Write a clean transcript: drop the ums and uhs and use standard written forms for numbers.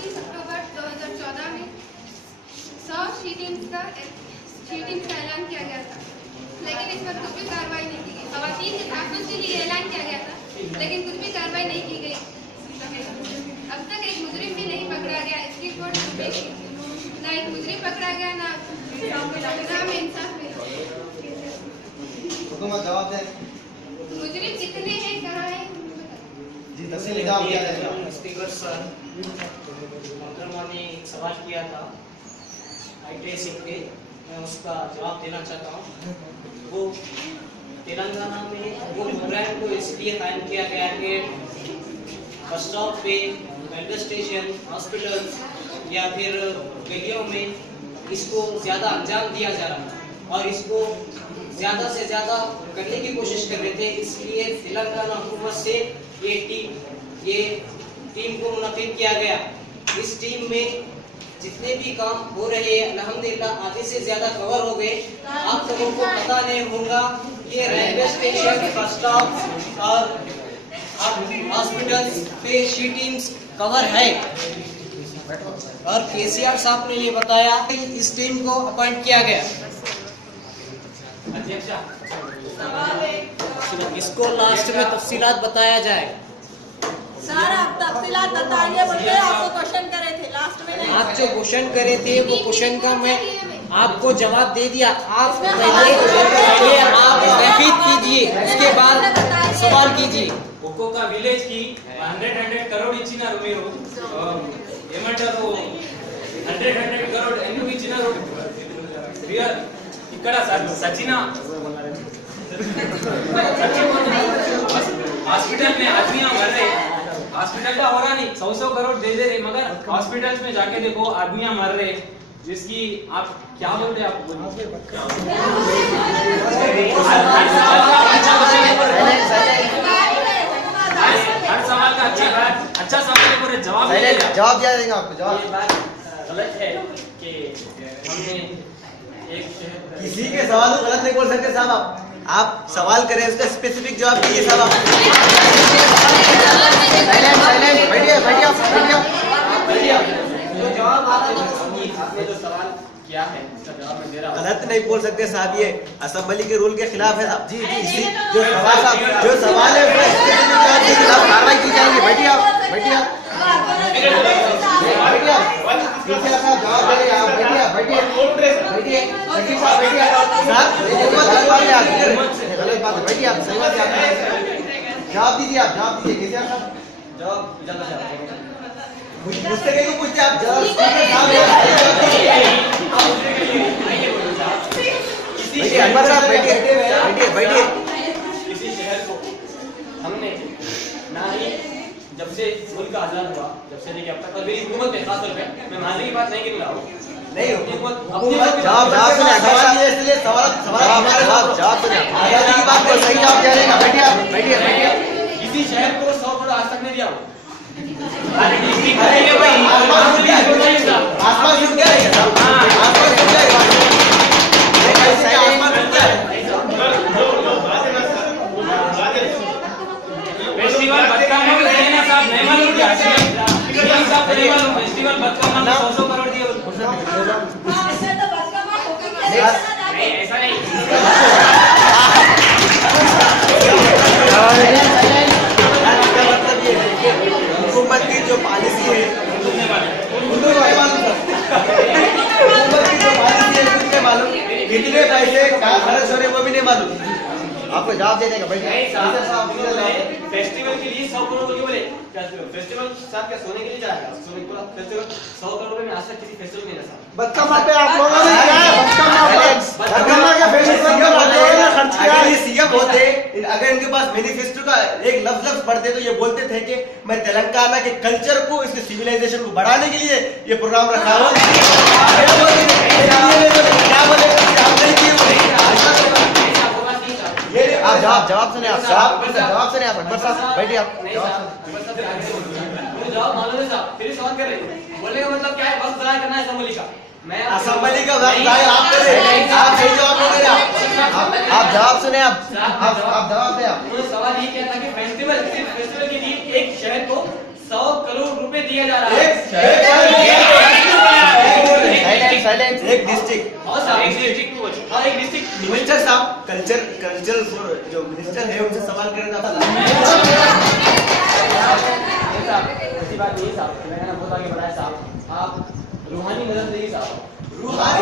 29 अक्टूबर 2014 में 100 शीटिंग्स का ऐलान किया गया था, लेकिन इस पर कुछ भी कार्रवाई नहीं की गई। खवातीन के तहफ़्फ़ुज़ के लिए ऐलान किया गया था, लेकिन कुछ भी कार्रवाई नहीं की गई। अब तक एक मुजरिम भी नहीं पकड़ा गया। इसकी रिपोर्ट पेश की, ना एक मुजरिम पकड़ा गया, ना इंसाफ मिला। हुकूमत जवाब दें। मुजरिम कितने हैं, कहाँ हैं? जी तफसीली जवाब दिया जाएगा। स्पीकर सर, मोहतरमा ने एक सवाल किया था आई ट्रेसिंग पे, मैं उसका जवाब देना चाहता हूँ। वो तेलंगाना में वो प्रोग्राम को इसलिए कायम किया गया है कि बस स्टॉप पे, रेलवे स्टेशन, हॉस्पिटल या फिर गलियों में इसको ज़्यादा अंजाम दिया जा रहा है और इसको ज़्यादा से ज़्यादा करने की कोशिश कर रहे थे। इसलिए तेलंगाना हुकूमत से ये टीम को मुनक़िद किया गया। इस टीम में जितने भी काम हो रहे हैं अल्हम्दुलिल्लाह आधे से ज़्यादा कवर हो गए। आप लोगों को पता नहीं होगा ये रेलवे स्टेशन, बस स्टॉप और हॉस्पिटल्स पे शीटिंग्स कवर है और केसीआर साहब ने ये बताया कि इस टीम को अपॉइंट किया गया। इसको लास्ट में तफसीलात बताया जाएगा। सर आप तफसीलात बताइए, बोलते आपको क्वेश्चन करे थे लास्ट में नहीं। आप जो क्वेश्चन करे थे वो क्वेश्चन का मैं आपको जवाब दे दिया। आप पहले आप तहकीक कीजिए, उसके बाद सवाल कीजिए। ఒక్కొక్క విలేజ్ కి 100 కరోడ్ ఇచ్చినారు మీరు ఏమంటారు 100 కరోడ్ ఎందుకు ఇచ్చినారు ఇక్కడ సచిన हॉस्पिटल में आदमियां मर रहे, हॉस्पिटल का हो रहा नहीं, 100 करोड़ दे रहे, मगर हॉस्पिटल्स में जाके देखो आदमियां मर रहे, जिसकी आप क्या बोलते हैं? आप हर सवाल का अच्छा सवाल पर जवाब दिया जाएगा आपको। जवाब ये बात गलत है कि हमने एक किसी के सवाल को गलत नहीं बोल सकते साहब। आप सवाल करें उसका स्पेसिफिक जवाब दीजिए साहब। आप साइलेंट बैठिए जवाब आपने जो सवाल किया है उसका जवाब मैं दे रहा हूं। गलत नहीं बोल सकते साहब, ये असेंबली के रूल के खिलाफ है साहब। जी जो सवाल है उसका स्पेसिफिक जवाब के खिलाफ कार्रवाई की जाएगी। बैठिए आप जवाब देंगे आप। बैठिए गलत बात है। बैठिए आप सही बात है। जवाब दीजिए कैसे आप जवाब मुझसे कहीं को पूछते आप जवाब बैठिए। किसी शहर को हमने ना ही जब से मुल्क आजाद हुआ, जब से लेके अब तक, और मेरी हुकूमत में खासतौर पे मैं माजी की बात नहीं कर रहा हूँ, नहीं जवाब सुने इसलिए सवाल हमारे साथ जवाब सुने आजादी की बात को सही जवाब दे देगा। बैठिए किसी शहर को 100 करोड़ आज तक नहीं दिया। आसमान छूट गया है साहब, आसमान छूट गया है। फेस्टिवल बदकामा में देना साहब नहीं मालूम क्या साहब नहीं मालूम फेस्टिवल बदकामा में 100 करोड़ दिए उसको। ऐसे तो बदकामा होकर नहीं ऐसा नहीं। हुकूमत की जो पॉलिसी है उनको मालूम, कितने पैसे कहाँ खर्च हो रहे वो भी नहीं मालूम। आपको जवाब दे देगा भाई। फेस्टिवल के लिए 100 करोड़ बोले फेस्टिवल साहब क्या सोने के लिए जाएगा? सोने पूरा फेस्टिवल 100 करोड़ में आज तक किसी फेस्टिवल नहीं था। बदकामा पे आप लोगों ने क्या है? बदकामा का फेस्टिवल खर्च किया। अगर ये सीएम होते, अगर इनके पास मैनिफेस्टो का एक लफ्ज पढ़ते तो ये बोलते थे कि मैं तेलंगाना के कल्चर को, इसके सिविलाइजेशन को बढ़ाने के लिए ये प्रोग्राम रखा हुआ है। आप जवाब सुने आप अकबर साहब बैठिए। आप जवाब मालूम है साहब, फिर सवाल कर रहे बोलने का मतलब क्या है? वक्त ज़ाया करना है असेंबली का। मैं असेंबली का वक्त ज़ाया आप कर रहे हैं। आप सही जवाब दे रहे हैं। आप जवाब सुने आप जवाब दें। उन्होंने सवाल ये किया था कि फेस्टिवल के लिए एक शहर को 100 करोड़ रुपए दिया जा रहा है। साइलेंस। एक डिस्ट्रिक्ट हाँ साहब, एक डिस्ट्रिक्ट में बोलो। हाँ, एक डिस्ट्रिक्ट मिनिस्टर साहब, कल्चर जो मिनिस्टर है उनसे सवाल करें ना। ऐसी बात नहीं साहब, मैंने बहुत आगे बढ़ाया साहब। आप रूहानी मदद नहीं साहब, रूहानी